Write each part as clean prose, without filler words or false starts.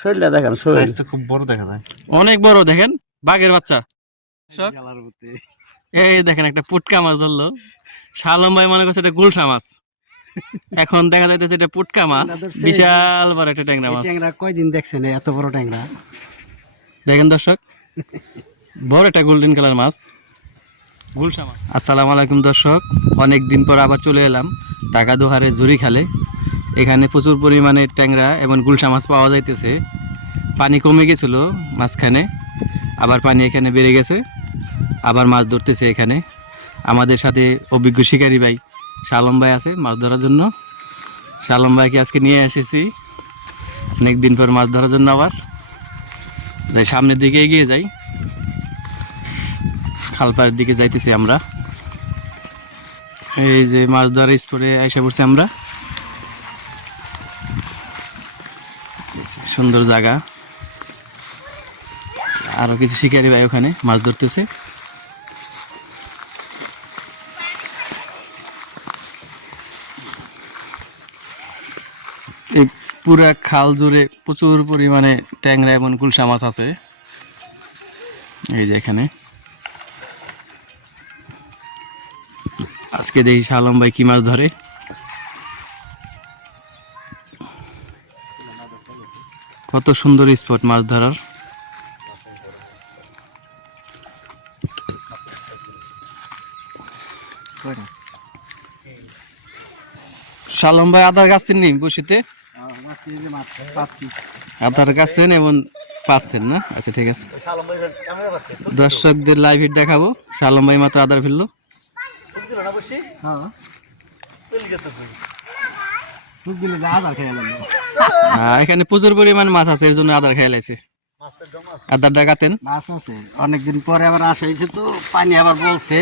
শরীরটা দেখেন, সাইজটা খুব বড় দেখা যায়, অনেক বড় দেখেন, বাঘের বাচ্চা। এই দেখেন একটা পুটকা মাছ ধরলো শালম ভাই, মনে করছে এটা গুলশা মাছ, এখন দেখা যাইতেছে এটা পুটকা মাছ, বিশাল বড় একটা ট্যাংরা মাছ। ট্যাংরা কয়দিন দেখছেন এত বড় ট্যাংরা? দেখেন দর্শক, বড় একটা গোল্ডেন কালার মাছ, গুলশা মাছ। আসসালামু আলাইকুম দর্শক, অনেক দিন পর আবার চলে এলাম ঢাকা দোহারে জুরিখালে। এখানে প্রচুর পরিমাণে ট্যাংরা এবং গুলশা মাছ পাওয়া যাইতেছে। পানি কমে গেছিল মাঝখানে, আবার পানি এখানে বেড়ে গেছে, আবার মাছ ধরতেছে এখানে। আমাদের সাথে অভিজ্ঞ শিকারী ভাই শালম ভাই আছে মাছ ধরার জন্য। শালম ভাইকে আজকে নিয়ে এসেছি অনেক দিন পর মাছ ধরার জন্য। আবার যাই, সামনের দিকে এগিয়ে যাই, খালপাড়ের দিকে যাইতেছি আমরা। এই যে মাছ ধরার স্পটে আইসা পড়ছি আমরা, সুন্দর জায়গা। আরো কিছু শিকারী ভাই ওখানে মাছ ধরতেছে। এই পুরা খাল জুড়ে প্রচুর পরিমাণে ট্যাংরা এবং গুলশা মাছ আছে। এই যে এখানে আজকে দেখি শালম ভাই কি মাছ ধরে। কত সুন্দর স্পট মাছ ধরার। শালম ভাই আদার গাছ নি বসিতে, আদার গাছেন এবং পাচ্ছেন না? আচ্ছা ঠিক আছে, দর্শকদের লাইভ হিট দেখাবো। শালম ভাই মাত্র আদার ফেললো। এখানে প্রচুর পরিমাণ মাছ আছে, এর জন্য আদার খেয়ে লাইছে। আদার ডাকাতেন মাছ আছে, অনেকদিন পরে আবার আসা হয়েছে তো, পানি আবার বলছে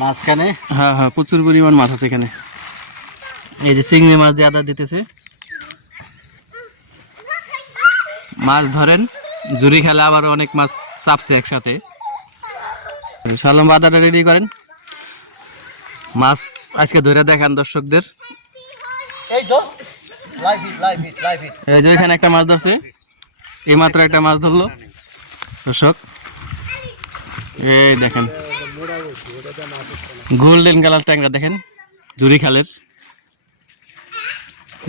মাঝখানে। হ্যাঁ হ্যাঁ, প্রচুর পরিমাণ মাছ আছে এখানে। এই যে চিংড়ি মাছ দিয়ে আদার দিতেছে। মাছ ধরেন, জুড়ি খেলে আবার অনেক মাছ চাপছে একসাথে। শালম ভাই আদাটা রেডি করেন, মাছ আজকে ধরে দেখান দর্শকদের। এই যে এখানে একটা মাছ ধরছে, এই মাত্র একটা মাছ ধরলো দর্শক। এই দেখেন গোল্ডেন কালার ট্যাংরা, দেখেন জুরি খালের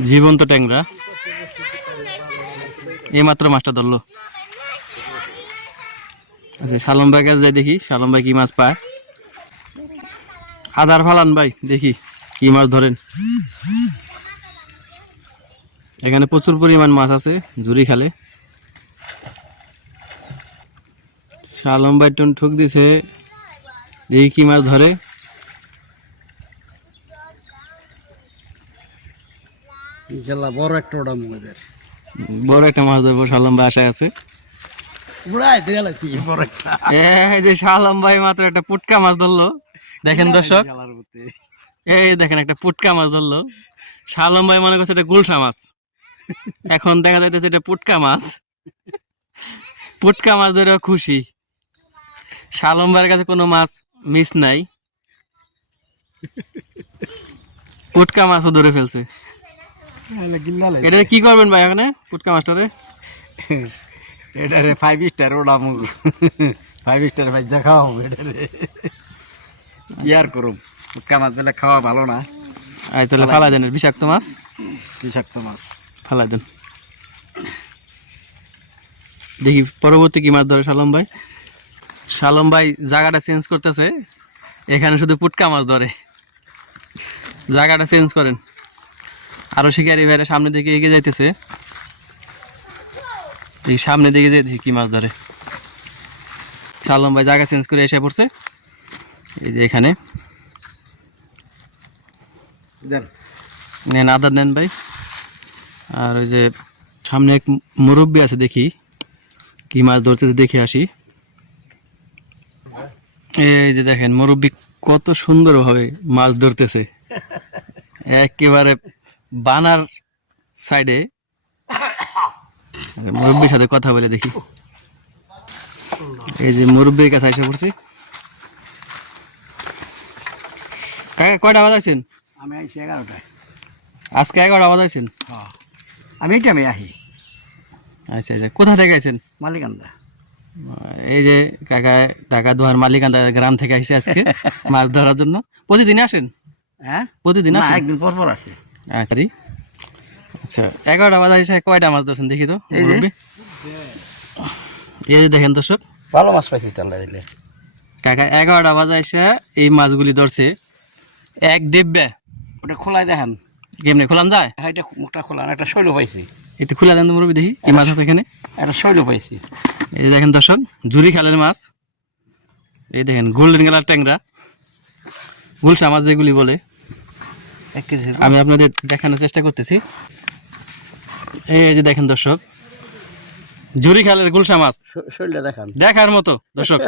জীবন্ত ট্যাংরা। এই মাত্র মাছটা ধরলো। আচ্ছা শালম ভাই কাছে যাই, দেখি শালম ভাই কি মাছ পায়। আদার ফালান ভাই, দেখি কি মাছ ধরেন। এখানে প্রচুর পরিমাণ মাছ আছে জুরি খালে। শালম ভাই টন ঠুক দিছে, দেখি কি মাছ ধরে। বড় একটা ওটা মনের বড় একটা মাছ ধরবো, শালম ভাই আশায় আছে। এই যে শালম ভাই মাত্র একটা পুটকা মাছ ধরলো, দেখেন দর্শক। এই দেখেন একটা পুটকা মাছ ধরলো শালম ভাই, মনে করছে এটা গুলশা মাছ, এখন দেখা যাইতেছে এটা পুটকা মাছ। পুটকা মাছ ধরে খুশি। শালম ভাইয়ের কাছে কোনো মাছ মিস নাই, পুটকা মাছও ধরে ফেলছে। এটা কি করবেন ভাই এখানে পুটকা মাছটারে? এটা রে 5 স্টার ওটা মুগ 5 স্টার ভাই যা খাওয়া হবে এটা রে। কি আর করুম, পুটকা মাছ দিলে খাওয়া ভালো না। আয় তাহলে ফালাই দেন, বিষাক্ত মাছ, বিষাক্ত মাছ ফালাই দেন। দেখি পরবর্তী কি মাছ ধরে শালম ভাই। শালম ভাই জায়গাটা চেঞ্জ করতেছে, এখানে শুধু পুটকা মাছ ধরে। জায়গাটা চেঞ্জ করেন। আরো শিকারি ভাইরা সামনের দিকে এগিয়ে যাইতেছে, এই সামনে দিকে যে দেখি কি মাছ ধরে। শালম ভাই জায়গা চেঞ্জ করে এসে পড়ছে, এই যে এখানে নেন, আদার নেন ভাই। আর ওই যে সামনে এক মুরব্বি আছে, দেখি কি মাছ ধরতেছে, দেখে আসি। এই যে দেখেন মুরব্বি কত সুন্দরভাবে মাছ ধরতেছে, একেবারে বানার সাইডে। মুরব্বির সাথে কথা বলে দেখি। এই যে মুরব্বির কাছে এসে পড়ছি। কাকা কয়টা বাজাইছেন? আমি আইছি 11টায়। আজকে 11টা বাজাইছেন? আমি এটা আমি আহি আচ্ছা আচ্ছা, কোথা থেকে আছেন? মালিকান্দা। এই যে কাকা ঢাকা দোহার মালিকান্দা গ্রাম থেকে আসছে আজকে মাছ ধরার জন্য। প্রতিদিন আসেন? হ্যাঁ, প্রতিদিন না, আসেন? একদিন পর পর আসে। আচ্ছা, 11টা বাজে এসে কয়টা মাছ ধরছেন দেখি তো এই যে। মুরব্বি? এই যে দেখেন দর্শক, ভালো মাছ পাইছি তো আল্লাহ দিলে। কাকা 11টা বাজে এসে এই মাছগুলি ধরছে এক ডিব্বে। ওটা খোলাই দেখেন। কেমনে খোলান যায়? হ্যাঁ, এটা মুখটা খোলা, একটা শৈল পাইছি। একটু খুলে দেন তো মুরব্বি দেখি কি মাছ আছে এখানে। একটা শৈল পাইছি। এই যে দেখেন দর্শক, ঝুরি খালের মাছ। এই দেখেন গোল্ডেন কালার ট্যাংরা, গুলশা মাছ যেগুলি বলে। 1 কেজি। আমি আপনাদের দেখানোর চেষ্টা করতেছি। এই যে দেখেন দর্শক, ঝুরি খালের গুলশা মাছ শৈলটা দেখান, দেখার মতো দর্শক।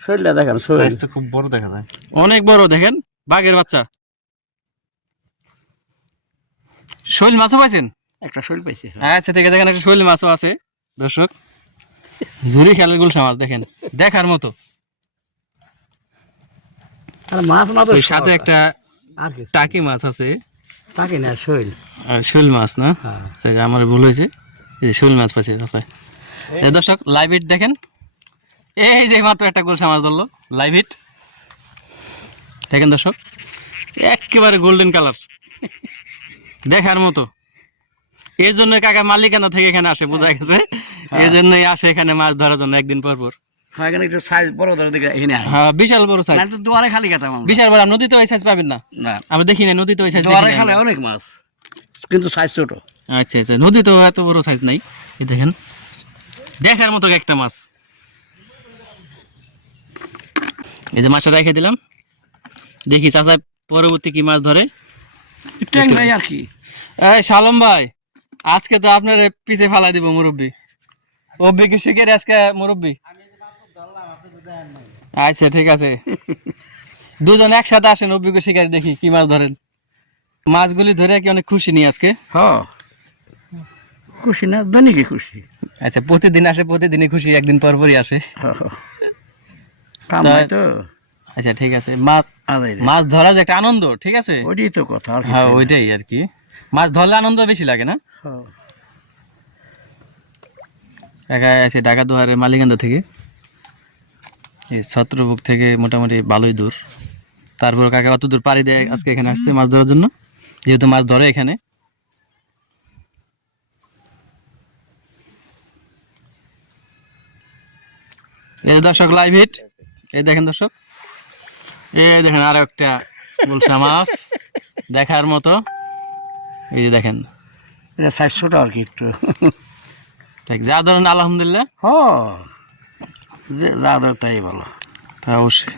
শৈলটা দেখান। শৈল খুব বড় দেখা যায়। অনেক বড়, দেখেন বাঘের বাচ্চা। শৈল মাছও পাইছেন? একটা শৈল পাইছি। আচ্ছা ঠিক আছে, এখানে একটা শৈল মাছও আছে দর্শক। ঝুরি খালের গুলশা মাছ দেখেন, দেখার মতো। আর মাছ না তো ওই সাথে একটা আর কি টাকি মাছ আছে। তাকে না শৈল। আর শৈল মাছ না? হ্যাঁ। তাই আমার ভুল হয়েছে, এই যে শৈল মাছ পাইছে। আচ্ছা এই দর্শক, লাইভ হিট দেখেন। এই যে মাত্র একটা গুলশা মাছ ধরলো, লাইভ হিট দেখেন দর্শক, একেবারে গোল্ডেন কালার, দেখার মতো। এই জন্য কাকা মালিকানা থেকে এখানে আসে, বোঝা গেছে। এই জন্যই আসে এখানে মাছ ধরার জন্য একদিন পর পর। হ্যাঁ, এখানে একটু সাইজ বড় ধরে দেখে এখানে আয়। হ্যাঁ, বিশাল বড় সাইজ। না তো দুয়ারে খালি খেতাম আমরা। বিশাল বড়, নদীতে ওই সাইজ পাবেন না। না, আমি দেখি না নদীতে ওই সাইজ। দুয়ারে খালে অনেক মাছ, কিন্তু সাইজ ছোট। আচ্ছা আচ্ছা, নদীতেও এত বড় সাইজ নাই। এই দেখেন, দেখার মতো একটা মাছ। এই যে মাছটা রেখে দিলাম, দেখি চাচা পরবর্তী কি মাছ ধরে। ট্যাংরাই আর কি। এই শালম ভাই, আজকে তো আপনার পিছে ফালাই দিব মুরব্বি। অব্বিকে শিখে আজকে মুরব্বি। আচ্ছা ঠিক আছে, দুজন একসাথে আসেন, অব্বিকে শিকারি দেখি কি মাছ ধরেন। মাছগুলি ধরে কি অনেক খুশি নি আজকে? হ্যাঁ, খুশি না, দৈনিকই খুশি। আচ্ছা, প্রতিদিন আসে, প্রতিদিনই খুশি, একদিন পর পরই আসে। কাম নাই তো। আচ্ছা ঠিক আছে, মাছ আদায় রে। মাছ ধরা যে একটা আনন্দ, ঠিক আছে। ওইটাই তো কথা আর কি। হ্যাঁ ওইটাই আর কি, মাছ ধরলে আনন্দ বেশি লাগে না? হ্যাঁ। একা আছে ঢাকা দোহারের মালিকান্দা থেকে, এই ছত্রবুক থেকে মোটামুটি ভালোই দূর। তারপর কাকা অত দূর পাড়ি দেয় আজকে এখানে আসছে মাছ ধরার জন্য, যেহেতু মাছ ধরে এখানে। এই দর্শক লাইভ হিট, এই দেখেন দর্শক, এই দেখেন আরো একটা গুলশা মাছ দেখার মতো। এই যে দেখেন, এটা সাইজ ছোট আর কি একটু। দেখ, যা ধরেন আলহামদুলিল্লাহ। যা ধর তাই ভালো। তা অবশ্যই।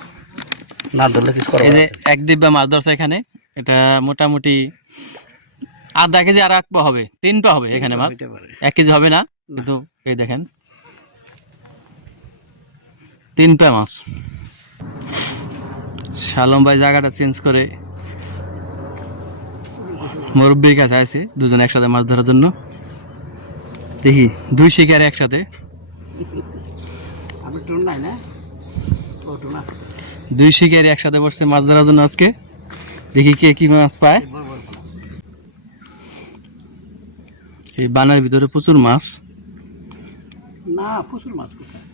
না ধরলে কিছু করা এই যে এক দিব্যা মাছ ধরছে এখানে, এটা মোটামুটি আধা কেজি আর 1 পা হবে, 3 পা হবে এখানে মাছ। 1 কেজি হবে না, কিন্তু এই দেখেন 3 পা মাছ। শালম ভাই জায়গাটা চেঞ্জ করে মুরব্বির কাছে আছে, দুজন একসাথে মাছ ধরার জন্য। দেখি 2 শিকারে একসাথে, আমি টুন নাই না, ও টুন আছে। 2 শিকারি একসাথে বসছে মাছ ধরার জন্য আজকে। দেখি কে কি মাছ পায়। এই বানের ভিতরে প্রচুর মাছ, না প্রচুর মাছ কোথায়,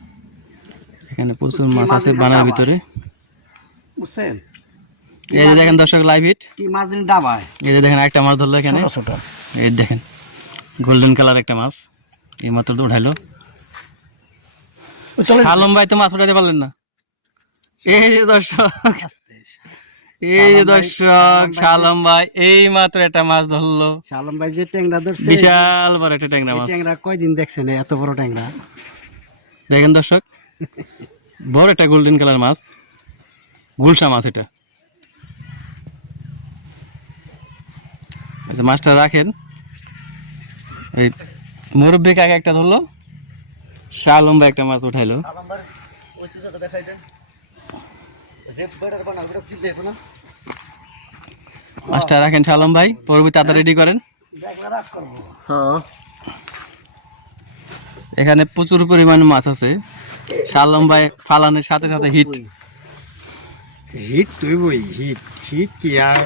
এখানে প্রচুর মাছ আছে বানের ভিতরে। বুঝছেন? এই যে দেখেন দর্শক লাইভ হিট, কি মাছ দিন ডাবায় এই যে দেখেন একটা মাছ ধরলো এখানে। ছোট ছোট। এই দেখেন গোল্ডেন কালার একটা মাছ, এই মাত্র তো উঠাইলো। শালম ভাই তো মাছ উঠাতে পারলেন না। এই যে দর্শক, এই যে দর্শক, শালম ভাই এই মাত্র একটা মাছ ধরলো। শালম ভাই যে ট্যাংরা ধরছে, বিশাল বড় একটা ট্যাংরা মাছ। ট্যাংরা কয়দিন দেখছেন এত বড় ট্যাংরা? দেখেন দর্শক, বড় একটা গোল্ডেন কালার মাছ, গুলশা মাছ এটা। আচ্ছা মাছটা রাখেন, এই মুরব্বি কাকা একটা ধরলো, শালম ভাই একটা মাছ উঠাইলো। মাছটা রাখেন শালম ভাই, পরবর্তী তাড়াতাড়ি রেডি করেন। এখানে প্রচুর পরিমাণে মাছ আছে। শালম ভাই ফালানোর সাথে সাথে হিট। হিট তুই বই হিট হিট কি আর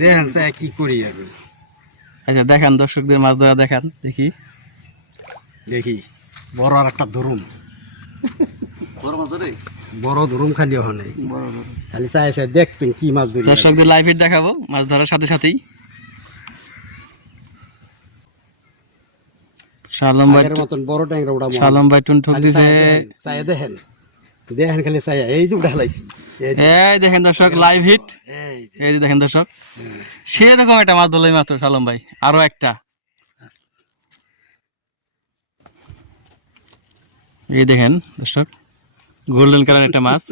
দেখেন চাই কি করি আমি। আচ্ছা দেখান, দর্শকদের মাছ ধরা দেখান দেখি। দেখি বড় আর একটা ধরুম, বড় মাছ ধরে, বড় ধরুম খালি ওখানে খালি চাই চাই দেখবেন কি মাছ ধরি। দর্শকদের লাইভ হিট দেখাবো মাছ ধরার সাথে সাথেই। শালম ভাই, আগের মতন বড় ট্যাংরা ওটা শালম ভাই টুন ঠুক দিছে। চাই দেখেন দেখেন খালি চাই এই যে উঠা লাইছি এই দেখেন দর্শক লাইভ হিট, এই যে দেখেন দর্শক সেরকম একটা মাছ ধরলো মাত্র শালম ভাই, আরো একটা। এই দেখেন দর্শক গোল্ডেন কালার একটা মাছ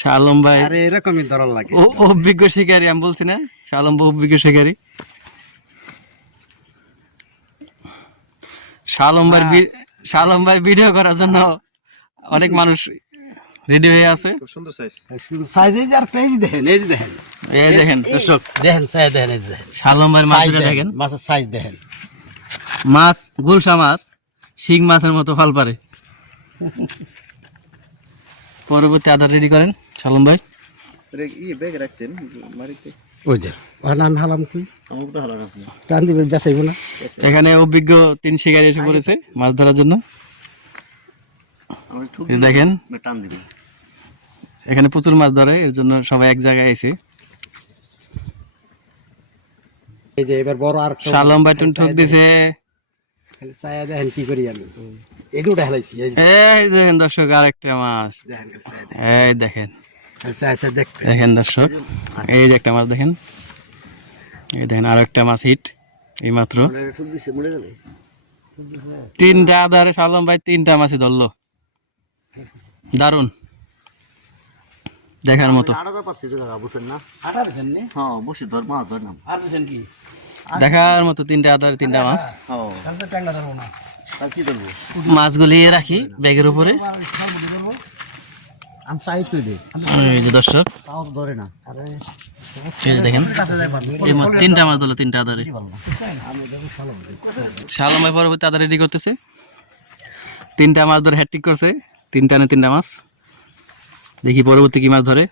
শালম ভাই। আরে এরকমই ধরার লাগে। ও অভিজ্ঞ শিকারী, আমি বলছি না শালম ভাই অভিজ্ঞ শিকারী। শালম ভাই ভিডিও করার জন্য অনেক মানুষ রেডি হয়ে আছে। খুব সুন্দর সাইজ। সাইজ এই যে আর এই যে দেখেন এই যে দেখেন এই দেখেন দর্শক দেখেন সাইজ দেখেন এই যে দেখেন শালম ভাইয়ের মাছ সাইজ ধরে দেখেন, মাছের সাইজ দেখেন। মাছ গুলশা মাছ শিং মাছের মতো ফল পারে। পরবর্তী আদার রেডি করেন শালম ভাই। ব্যাগ রাখতেন বাড়িতে, ওই যে ওর নাম হালাম কি আমার তো ভালো রাখতেন। টান দিবে বেচাইব না। এখানে অভিজ্ঞ 3 শিকারী এসে পড়েছে মাছ ধরার জন্য। আমার একটু এই দেখেন টান দিবেন। এখানে প্রচুর মাছ ধরে, এর জন্য সবাই এক জায়গায় এসে। এই যে এবার বড় আর শালম ভাই টুন ঠুক দিছে। খালি চায়া দেখেন কি করি আমি এই দুটা হেলাইছি এই এই দেখেন দর্শক আরেকটা মাছ, দেখেন খালি চায়া দেখেন এই দেখেন খালি চায়া চায়া দেখবেন। দেখেন দর্শক এই যে একটা মাছ দেখেন, এই দেখেন আর একটা মাছ হিট এই মাত্র। মরে গেলে 3টা আদারে শালম ভাই 3টা মাছই ধরলো, দারুন দেখার মতো। আড়াটা পাচ্ছি টাকা বুঝছেন না? আটা দেখেন নি হ্যাঁ বসে ধর মাছ ধর না। আর দেখেন কি দেখার মতো 3টা আদারে 3টা মাছ। হ্যাঁ কালকে ট্যাংরা ধরবো না আর কি ধরবো? মাছগুলি রাখি ব্যাগের উপরে। আমি চাই তুই দে এই যে দর্শক তাও ধরে না। আরে এই যে দেখেন এই 3টা মাছ ধরলো 3টা আদারে। শালম ভাই পরবর্তী আদা রেডি করতেছে। 3টা মাছ ধরে হ্যাট্রিক করছে, 3টা মাছ। দেখি পরবর্তী কি মাছ ধরে।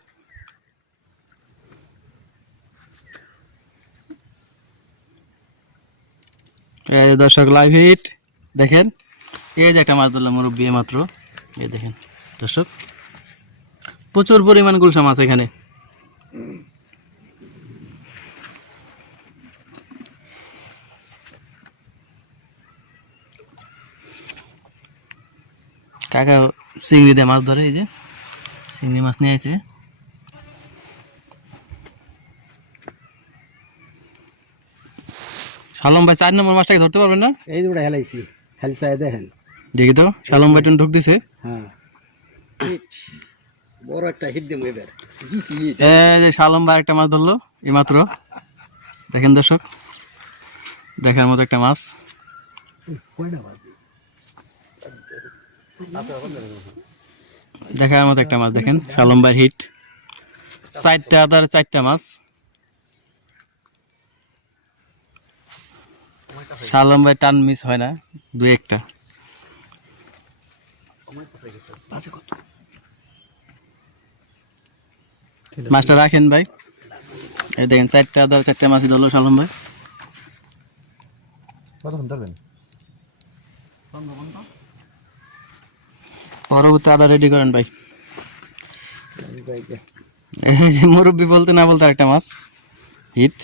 এই যে দর্শক লাইভ হিট দেখেন, এই যে একটা মাছ ধরলাম মুরব্বি মাত্র। এই দেখেন দর্শক প্রচুর পরিমাণ গুলশা মাছ এখানে। কাকা চিংড়ি দিয়ে মাছ ধরে, এই যে চিংড়ি মাছ নিয়ে আসে। শালম ভাই 4 নম্বর মাছটাকে ধরতে পারবেন না? এই দুটা হেলাইছি খালি চায়া দেখেন। দেখি তো শালম ভাই টুন ঢুক দিছে। হ্যাঁ বড় একটা হিট দেবো এবার দিছি এই যে শালম ভাই একটা মাছ ধরলো এই মাত্র। দেখেন দর্শক দেখার মতো একটা মাছ। দেখার মতো একটা মাছ দেখেন শালম ভাই হিট। 4টা আদার 4টা মাছ। শালম ভাই টান মিস হয় না, 2-1টা। মাছটা রাখেন ভাই। এই দেখেন 4টা আদার 4টা মাছই ধরলো শালম ভাই। কতক্ষণ ধরবেন? পরবর্তী আদা রেডি করেন ভাই। এই যে মুরব্বি বলতে না বলতে একটা মাছ হিট।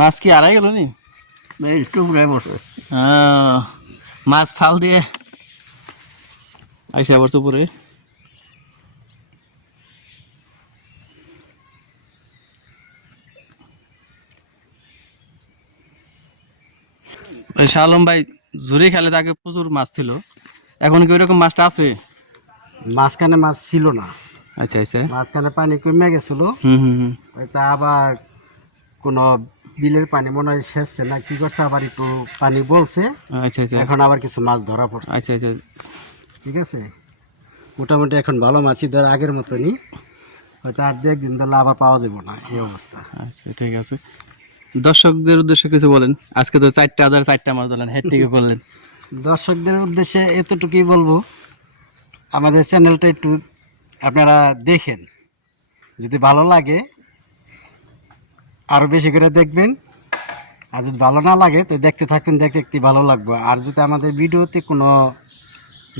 মাছ কি আড়াই গেল নি? একটু ঘুরে বসে মাছ ফাল দিয়ে আইসে আবার উপরে। শালম ভাই ঝুরি খেলে তাকে প্রচুর মাছ ছিল, এখন কি ওইরকম মাছটা আছে? মাঝখানে মাছ ছিল না, আচ্ছা আচ্ছা। মাঝখানে পানি কমে গেছিল। হুম। তা আবার কোনো বিলের পানি মনে হয় শেষছে না কি করছে, আবার একটু পানি বলছে, আচ্ছা আচ্ছা এখন আবার কিছু মাছ ধরা পড়ছে। আচ্ছা আচ্ছা ঠিক আছে, মোটামুটি এখন ভালো মাছই ধরে আগের মতনই, হয়তো আর 2-1 দিন ধরলে আবার পাওয়া যাবে না এই অবস্থা। আচ্ছা ঠিক আছে। দর্শকদের উদ্দেশ্যে কিছু বলেন, আজকে তো 4টা আদার 4টা মাছ ধরলেন, হ্যাট্রিকে করলেন। দর্শকদের উদ্দেশ্যে এতটুকুই বলবো, আমাদের চ্যানেলটা একটু আপনারা দেখেন, যদি ভালো লাগে আরও বেশি করে দেখবেন। আর যদি ভালো না লাগে তো দেখতে থাকুন, দেখতে দেখতে ভালো লাগবে। আর যদি আমাদের ভিডিওতে কোনো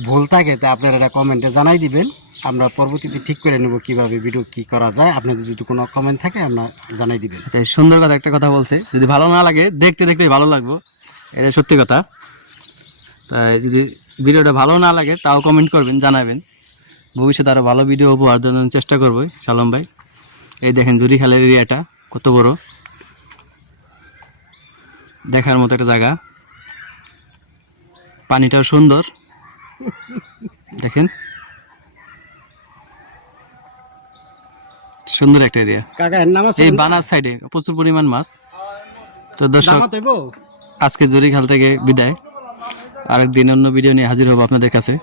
ভুল থাকে তা আপনারা এটা কমেন্টে জানাই দিবেন, আমরা পরবর্তীতে ঠিক করে নেব কীভাবে ভিডিও কী করা যায়। আপনাদের যদি কোনো কমেন্ট থাকে আমরা জানাই দিবেন। আচ্ছা, সুন্দর কথা একটা কথা বলছে, যদি ভালো না লাগে দেখতে দেখতে ভালো লাগবে, এটা সত্যি কথা। তাই যদি ভিডিওটা ভালো না লাগে তাও কমেন্ট করবেন, জানাবেন। ভবিষ্যতে আরও ভালো ভিডিও উপহার দেওয়ার জন্য চেষ্টা করবো সালম ভাই। এই দেখেন জুরিখালের এরিয়াটা কত বড়, দেখার মতো একটা জায়গা। পানিটাও সুন্দর, দেখেন সুন্দর একটা এরিয়া। এই বানার সাইডে প্রচুর পরিমাণ মাছ। তো দর্শক, আজকে জুরিখাল থেকে বিদায়। আরেকদিন অন্য ভিডিও নিয়ে হাজির হবো আপনাদের কাছে।